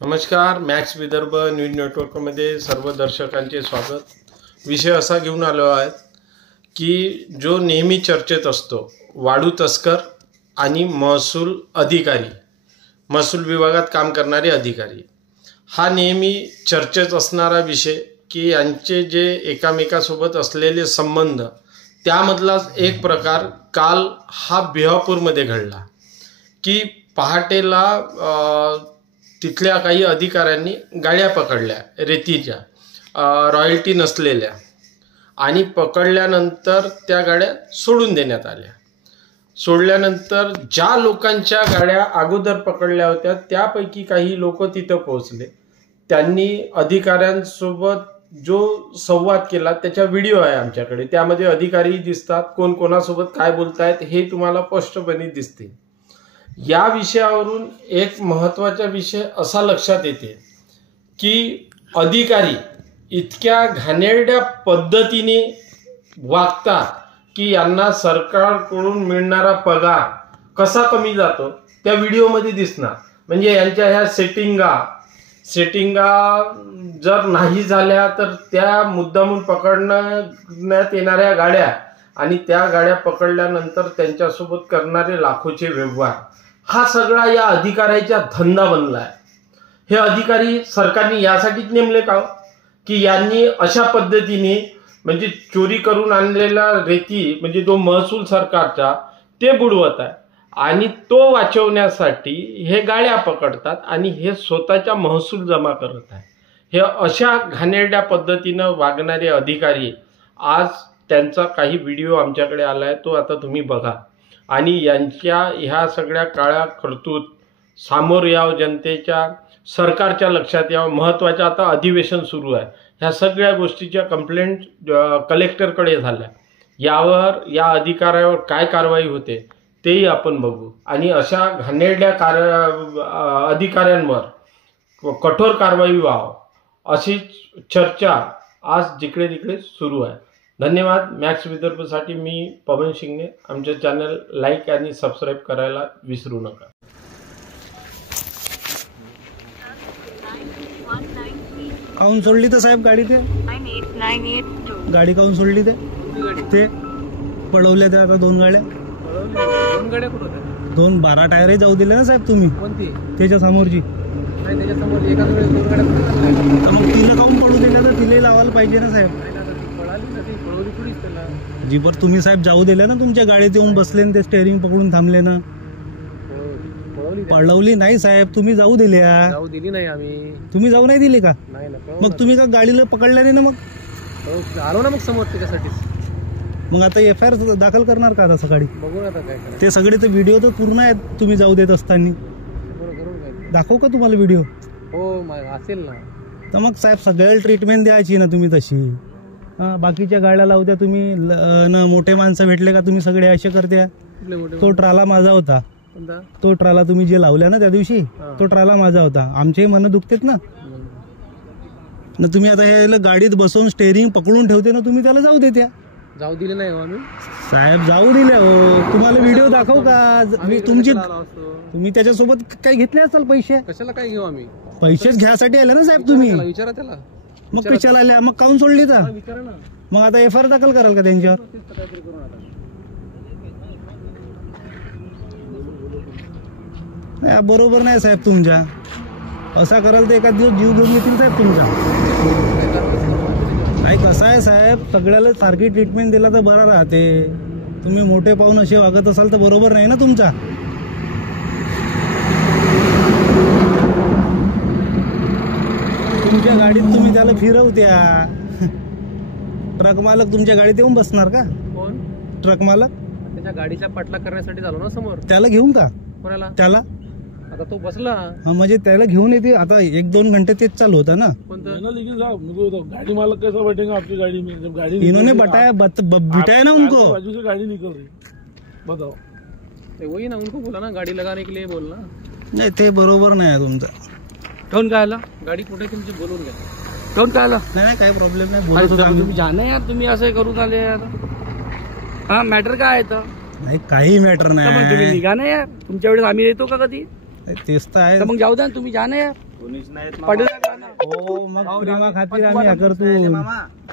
नमस्कार, max Vidarbha news नेटवर्कमध्ये सर्व दर्शकांचे स्वागत। विषय असा घेऊन आलो आहे की जो नेहमी चर्चेत असतो, वाळू तस्कर आणि महसूल अधिकारी, महसूल विभागात काम करणारे अधिकारी, हा नेहमी चर्चेत असणारा विषय की यांचे जे एकामेकासोबत असलेले संबंध, त्यामधलाच एक प्रकार काल हा बिहापूरमध्ये घडला की पहाटेला तिथल्या काही अधिकाऱ्यांनी गाड्या पकडल्या रेतीच्या, रॉयल्टी नसलेल्या, आणि पकडल्यानंतर त्या गाड्या सोडून देण्यात आल्या। सोडल्यानंतर ज्या लोकांच्या गाड्या अगोदर पकडल्या होत्या त्यापैकी काही लोक तिथं पोहोचले, त्यांनी अधिकाऱ्यांसोबत जो संवाद केला त्याचा व्हिडिओ आहे आमच्याकडे। त्यामध्ये अधिकारी दिसतात, कोण कोणासोबत काय बोलतायत हे तुम्हाला स्पष्टपणे दिसते। या विषयावरून एक महत्त्वाचा विषय असा लक्षात येते की अधिकारी इतक्या घाणेरड्या पद्धतीने वागतात की यांना सरकारकडून मिळणारा पगार कसा कमी जातो त्या व्हिडिओमध्ये दिसणार। म्हणजे यांच्या ह्या सेटिंगा जर नाही झाल्या तर त्या मुद्दामून पकडण्यात येणाऱ्या गाड्या आणि त्या गाड्या पकडल्यानंतर त्यांच्यासोबत करणारे लाखोचे व्यवहार, हा सगळा या अधिकाऱ्याचा धंदा बनला आहे। हे अधिकारी सरकारने यासाठीच नेमले का की यांनी अशा पद्धतीने म्हणजे चोरी करून आणलेला रेती म्हणजे जो महसूल सरकारचा ते बुडवत आहे आणि तो वाचवण्यासाठी हे गाड्या पकडतात आणि हे स्वतःचा महसूल जमा करत आहे। हे अशा घाणेरड्या पद्धतीनं वागणारे अधिकारी, आज त्यांचा काही व्हिडिओ आमच्याकडे आला आहे, तो आता तुम्ही बघा आणि यांच्या ह्या सगळ्या काळ्या करतूत सामोर यावं, जनतेच्या सरकारच्या लक्षात यावं। महत्त्वाचं आता अधिवेशन सुरू आहे, ह्या सगळ्या गोष्टीच्या कंप्लेंट कलेक्टरकडे झाल्या, यावर या अधिकाऱ्यावर काय कारवाई होते तेही आपण बघू आणि अशा घाणेरड्या अधिकाऱ्यांवर कठोर कारवाई व्हावं अशी चर्चा आज जिकडे तिकडे सुरू आहे। धन्यवाद। मॅक्स विदर्भसाठी मी पवन शिंगणे। आमचे चॅनल लाईक आणि सबस्क्राईब करायला विसरू नका। काऊन सोडली तर साहेब गाडी? ते गाडी काऊन सोडली? ते पळवले ते आता दोन गाड्या कुठं होत्या? दोन 12 टायरही जाऊ दिले ना साहेब तुम्ही? कोणती? त्याच्या समोरची। मग तिला काऊन पळू दिल्या? तर तिला लावायला पाहिजे ना साहेब। जी पर तुम्ही साहेब जाऊ दिल्या ना, तुमच्या गाडीत येऊन बसले ना, ते स्टेअरिंग पकडून थांबले ना। पळवली नाही साहेब, तुम्ही जाऊ दिल्या? जाऊ दिली नाही आम्ही। तुम्ही जाऊ नाही दिली का? नाही ना। मग तुम्ही का गाडीला पकडल्या नाही ना? मग आलो ना मग समोर त्याच्यासाठीच। मग आता FIR दाखल करणार का आता सकाळी? बघू आता काय करायचं। ते सगळे तर व्हिडिओ तर पूर्ण आहेत तुम्ही जाऊ देत असताना। दाखव का तुम्हाला व्हिडिओ? हो असेल ना। तर मग साहेब सगळ्याला ट्रीटमेंट द्यायची ना तुम्ही तशी। बाकीच्या गाड्या लावत्या तुम्ही न, मोठे माणसं भेटले का तुम्ही सगळे असे करत्या? तो ट्राला माझा होता, तो ट्राला तुम्ही जे लावल्या ना त्या दिवशी, तो ट्राला माझा होता। आमचेही मन दुखतेत ना। तुम्ही आता ह्याला गाडीत बसवून स्टेअरिंग पकडून ठेवते ना, तुम्ही त्याला जाऊ देत्या? जाऊ दिले नाही हो आम्ही साहेब, जाऊ दिले हो। तुम्हाला व्हिडिओ दाखव का? तुम्ही त्याच्यासोबत काही घेतले असाल पैसे? कशाला काय घेऊ आम्ही? पैसेच घ्यायसाठी आले ना साहेब तुम्ही? विचारा त्याला। मग कशाला आल्या? मग काऊन सोडली तर? विचारा ना। मग आता FIR दाखल कराल का त्यांच्यावर? नाही, बरोबर नाही साहेब तुमच्या। असा कराल तर एखाद दिवस जीव घेऊन येतील साहेब तुमचा। नाही, कसं आहे साहेब, सगळ्याला सारखी ट्रीटमेंट दिला तर बरा राहते। तुम्ही मोठे पाहून असे वागत असाल तर बरोबर नाही ना तुमचा। तुमच्या गाडीत तुम्ही त्याला फिरवत्या। ट्रक मालक तुमच्या गाडीत येऊन बसणार का? कोण? ट्रक मालक त्याच्या गाडीचा पाठलाग करण्यासाठी झालो ना समोर। त्याला घेऊन का? कोणाला? त्याला। आता तो बसला। हा, म्हणजे त्याला घेऊन येते आता 1-2 घंटे तेच चालू होता ना। गाड़ी मालक कैसा बैठेगा आपकी गाड़ी में जब गाड़ी इन्होंने बिठाया ना उनको। बाजू से गाड़ी निकल रही, बताओ। वही ना, उनको बोला ना गाड़ी लगाने के लिए बोलना। नाही, ते बरोबर नाही आहे तुमचं। काऊन काय आला? गाडी कुठे तुमची बोलून घ्या। काऊन काय आला? नाही, काही प्रॉब्लेम नाही, बोलत होतो आम्ही। तुम्ही जाणे यार, तुम्ही असं करून आले यार। हा, मॅटर काय आहे तर? नाही, काही मॅटर तुम्ही नाही। निघा ना यार, तुमच्या वेळेस आम्ही येतो का कधी? तेच तर आहे। मग जाऊ द्या, तुम्ही जा ना यार। पाटील साहेब आहे ना. हो मग प्रेमा खातीर आम्ही हे करतो.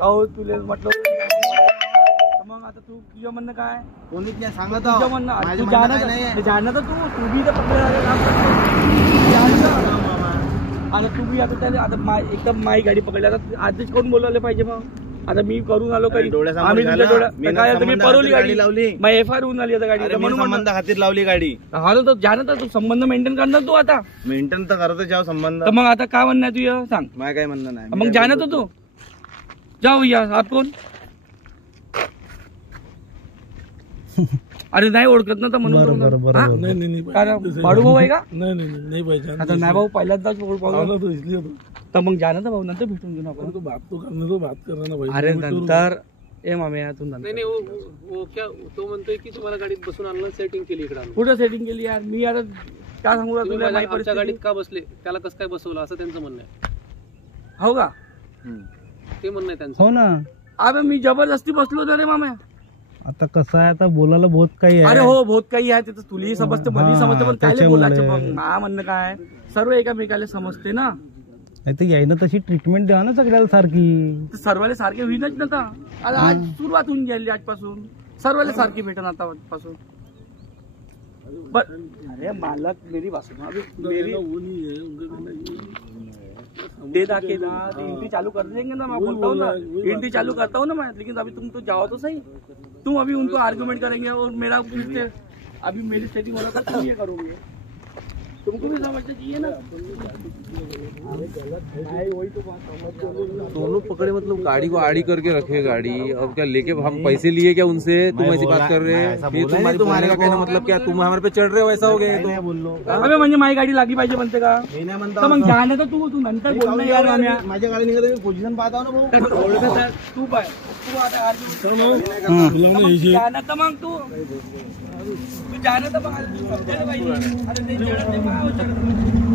अहो तुले म्हटलं तर मग आता तू तुझं म्हणणं काय कोणीच नाही सांगत तुझं म्हणणं माझं तू म्हणणं जाणं काय नाही. तर जाणं तर तू बी तर पकडलं काम करतो. आता तू बी आता त्याला आता एकदम माई गाडी पकडली आता आधीच कोण बोलवलं पाहिजे मग आता मी करून आलो काही डोळ्यासमोर आम्ही तुमच्या झालं. डोळ्यात मी काय आता मी संबंध पळवली खातीर गाडी गाडी लावली. मग एफआयआर होऊन आली आता गाडी अरे तर मी म्हणून संबंध खातीर लावली गाडी. हा तर जाणं तर तू संबंध मेंटेन करणार तू आता मेंटेन तर करतच जाऊ संबंध. तर मग आता काय म्हणणं आहे तुझं सांग माझं काय म्हणणं नाही. मग जाणं तर तू जाओ भैया आप कोण अरे नाही ओळखत ना तर म्हणून बरोबर हा? बरोबर. नहीं नहीं नहीं काय बाळू भाऊ आहे का नहीं नहीं नहीं नहीं पहचान. आता नाही भाऊ पहिल्यांदाच ओळख आना तो इसलिए तर मग जाणं तर भाऊ नंतर भेटून घेऊ आपण तो बात तो करने दो, बात करना ना भाई. अरे नंतर ए मामे तू नंतर नाही वो क्या तो म्हणतोय की तुम्हाला गाडीत बसून आणलं सेटिंग केली इकडे आणून. कुठं सेटिंग केली यार मी आता काय सांगू तुम्ही तुला माझ्या- माहिती आमच्या गाडीत परिस्थिती का बसले त्याला कसं काय बसवलं असं त्यांचं म्हणणं आहे हो का ते म्हणणं आहे त्यांचं. हो ना. अबे मी जबरदस्ती बसलो होतो रे मामा आता कसं आहे आता बोलायला बहुत काही अरे आहे. हो बहुत काही आहे तिथं तुलाही समजते मलाही हा, समजते पण काय त्याच्यामुळे. बोलायचं मग मा म्हणणं काय सर्व एकामेकाला समजते ना नाही तर यायनं तशी ट्रीटमेंट द्या ना सगळ्याला सारखी. तर सर्वाले सारखे होईनच ना आता आज सुरुवात होऊन गेली आजपासून सर्वाले सारखी भेटन आता पासून अरे मालक मेरी बात सुनो अभी मेरी वो नहीं है उनका कहना ये है. दे दा के ना एंट्री चालू कर देंगे ना मैं बोलता हूँ ना एंट्री चालू करता हूँ ना मैं लेकिन अभी तुम तो जाओ तो सही तुम अभी उनको आर्गुमेंट करेंगे और मेरा फिर से अभी मेरी सेटिंग वाला था तुम ये करोगे तुमको भी समझना चाहिए ना वही तो बात समझ दोनों पकड़े मतलब गाड़ी को आड़ी करके रखे गाड़ी अब क्या लेके हम पैसे लिए क्या उनसे तुम ऐसी बात कर रहे हैं फिर तुम्हारी बोलने का कहना मतलब क्या तुम हमारे पे चढ़ रहे हो ऐसा हो गया नाही बोललो. अबे म्हणजे माझी गाडी लागली पाहिजे म्हणते का मी नाही म्हणतो तर मग असं. जाणं तर तू नंतर बोल ना यार माम्या. माझ्या गाडी निघत मी पोझिशन पाहत आहो ना भाऊ. ओळखत आहे. तू पाय तू आता argument कर. बुलाना मग इसे. जाणं तर मग तू जाणं तर मग समजायला पाहिजे आता ते जडत नाही, काय होतं?